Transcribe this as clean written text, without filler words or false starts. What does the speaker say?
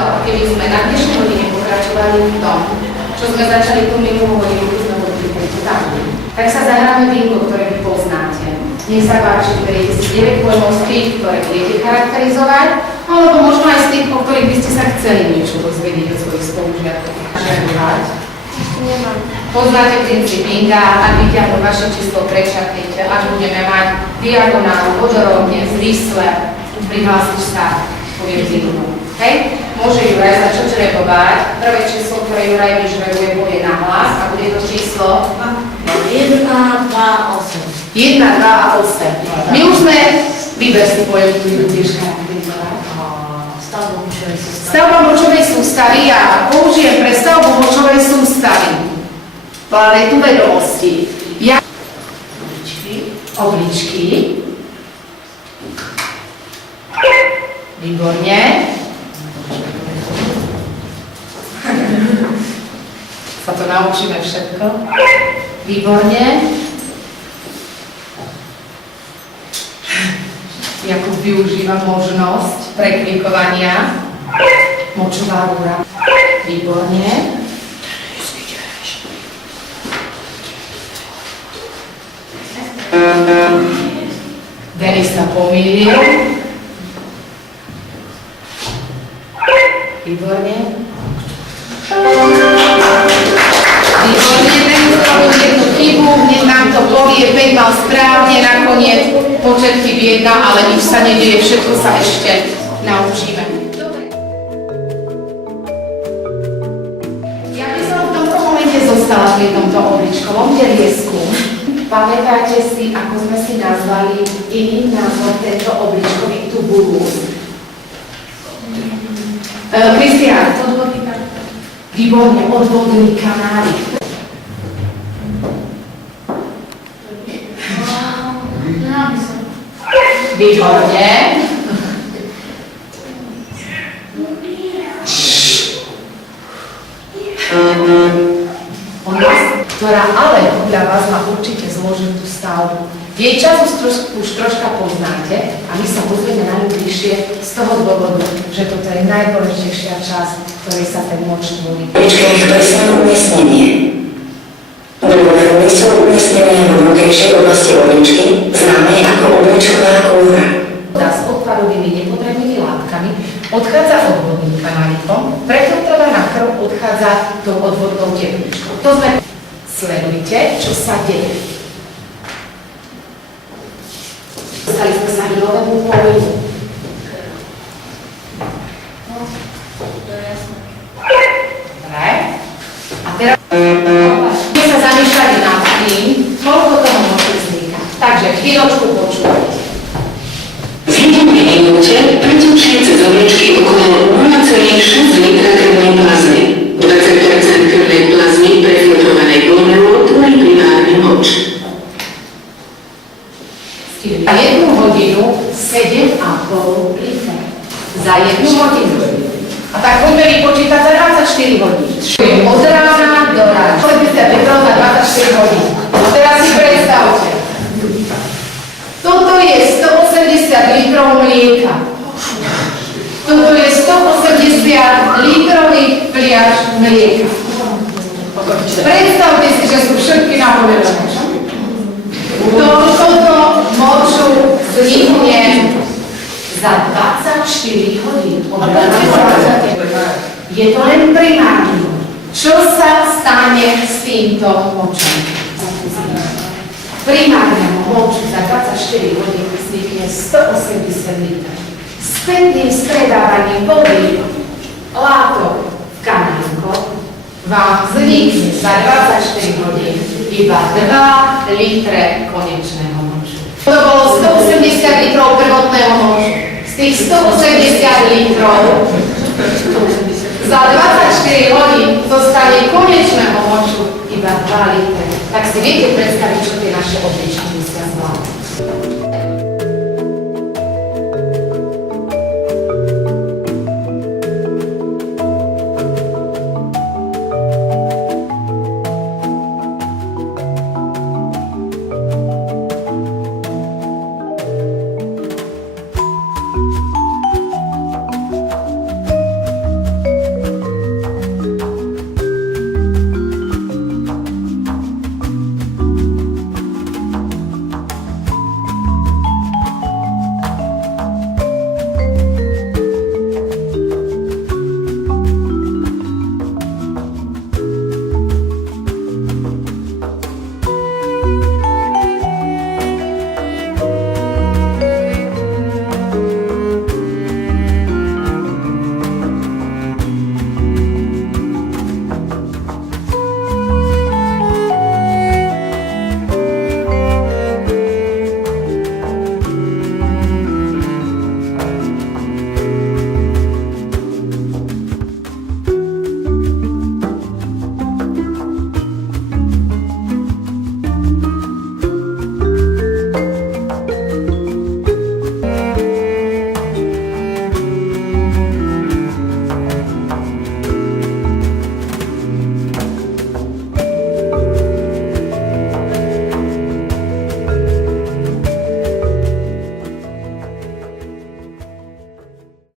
No, keby sme na dnešnej hodine pokračovali v tom, čo sme začali tú minulú hodinu, keď sme boli pri tejto tabuli, tak sa zahráme bingo, ktoré vy poznáte. Nech sa páči, beriete si 9 pojmov z tých, ktoré budete charakterizovať, alebo možno aj z tých, o ktorých by ste sa chceli niečo dozvedieť od svojich spolužiakov. Poznáte princíp binga, ak vyťahnu vaše číslo, prečakajte, až budeme mať diagonálu, vodorovne, zlísle, prihlásiš sa, poviem bingo. Hej? Môže Juraj začať žrebovať. Prvé číslo, ktoré Juraj vyžrebuje, bude na hlas a bude to číslo 1, 2, 8. 1, 2 a 8. My už sme, vyber si pojem, ktorý budeš charakterizovať. Stavba močovej sústavy. Ja použijem pre stavbu močovej sústavy planetu vedomosti. Obličky. Výborne. Sa to naučíme všetko. Výborne. Jakub využíva možnosť preklikovania. Močová rúra. Výborne. Denis sa pomýlil. Výborne. Výborne, Denis robil jednu chybu, hneď nám to povie, 5 mal správne, nakoniec počet chyb 1, ale nič sa nedieje, všetko sa ešte naučíme. Ja by som v tomto momente zostala pri tomto obličkovom teliesku. Pamätáte si, ako sme si nazvali iným názvom tento obličkový tubulus? Kristián, odvodný kanál. Výborne, odvodný kanálik. Výborne. Ktorá ale podľa vás má určite zložitú stavbu. Jej čas už troška poznáte a my sa pozrieme na ňu bližšie z toho dôvodu, že toto je najdôležitejšia časť, ktorej sa ten moč tvorí. Klesné umiestnenie. Druhoformy sú umiestnené vo vnútrejšej oblasti obličky, známej ako obličková kôra. Voda s odpadovými nepotrebnými látkami odchádza odvodným kanálikom, prefiltrovaná krv odchádza tou odvodnou tepličkou. To sme... Sledujte, čo sa deje. Dostali sme sa k novému pojmu. Dobre. A teraz sme sa zamýšľali nad tým, koľko toho môže vznikať. Takže chvíľočku počúvajte. V jednej minúte pretučie cez obličky okolo 0,6 litra krvnej plazmy. 20% krvnej plazmy prefiltrovanej glomérou tvorí primárny moč. Za 1 hodinu 7,5 litra. Za 1 hodinu. A tak poďme vypočítať za 24 hodín. Od rána do rána. 50 litrov za 24 hodín. A teraz si predstavte. Toto je 180 litrov mlieka. Toto je 180 litrových fliaž mlieka. Predstavte si, že sú všetky napovedané. Toto moču vznikne za 24 hodín. Je to len primárne. Čo sa stane s týmto močom? Primárne moču za 24 hodín vznikne 180 litrov. Spätným stredávaním vody, látok v kanálikoch vám vznikne za 24 hodín iba 2 litre konečného moču. To bolo 180 litrov prvotného moču. Z tých 180 litrov za 24 hodín zostane konečného moču iba 2 litre. Tak si viete predstaviť, čo tie naše obličky